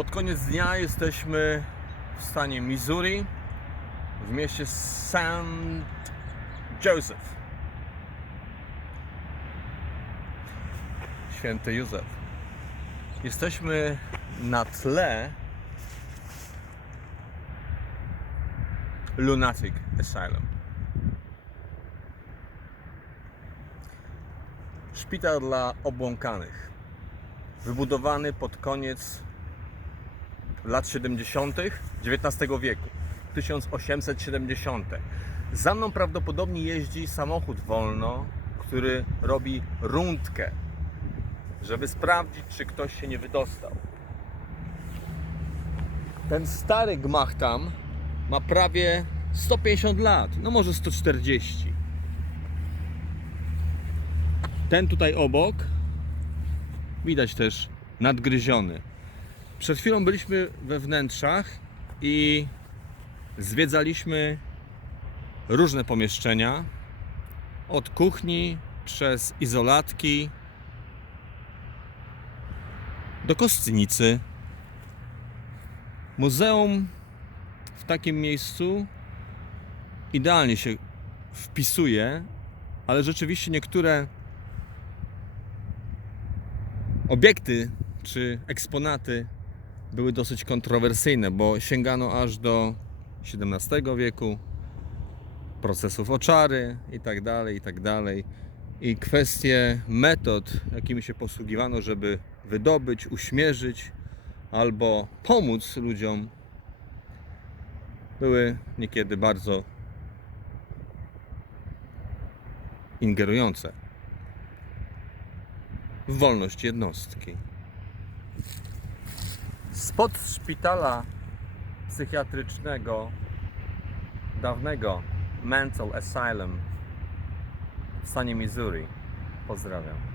Pod koniec dnia jesteśmy w stanie Missouri, w mieście St. Joseph. Święty Józef. Jesteśmy na tle Lunatic Asylum. Szpital dla obłąkanych. Wybudowany pod koniec lat 70. XIX wieku. 1870. Za mną prawdopodobnie jeździ samochód wolno, który robi rundkę, żeby sprawdzić, czy ktoś się nie wydostał. Ten stary gmach tam ma prawie 150 lat, no może 140. Ten tutaj obok widać też nadgryziony. Przed chwilą byliśmy we wnętrzach i zwiedzaliśmy różne pomieszczenia. Od kuchni przez izolatki do kostnicy. Muzeum w takim miejscu idealnie się wpisuje, ale rzeczywiście niektóre obiekty czy eksponaty były dosyć kontrowersyjne, bo sięgano aż do XVII wieku, procesów oczary i tak dalej, i tak dalej. I kwestie metod, jakimi się posługiwano, żeby wydobyć, uśmierzyć albo pomóc ludziom, były niekiedy bardzo ingerujące w wolność jednostki. Spod szpitala psychiatrycznego dawnego Mental Asylum w stanie Missouri. Pozdrawiam.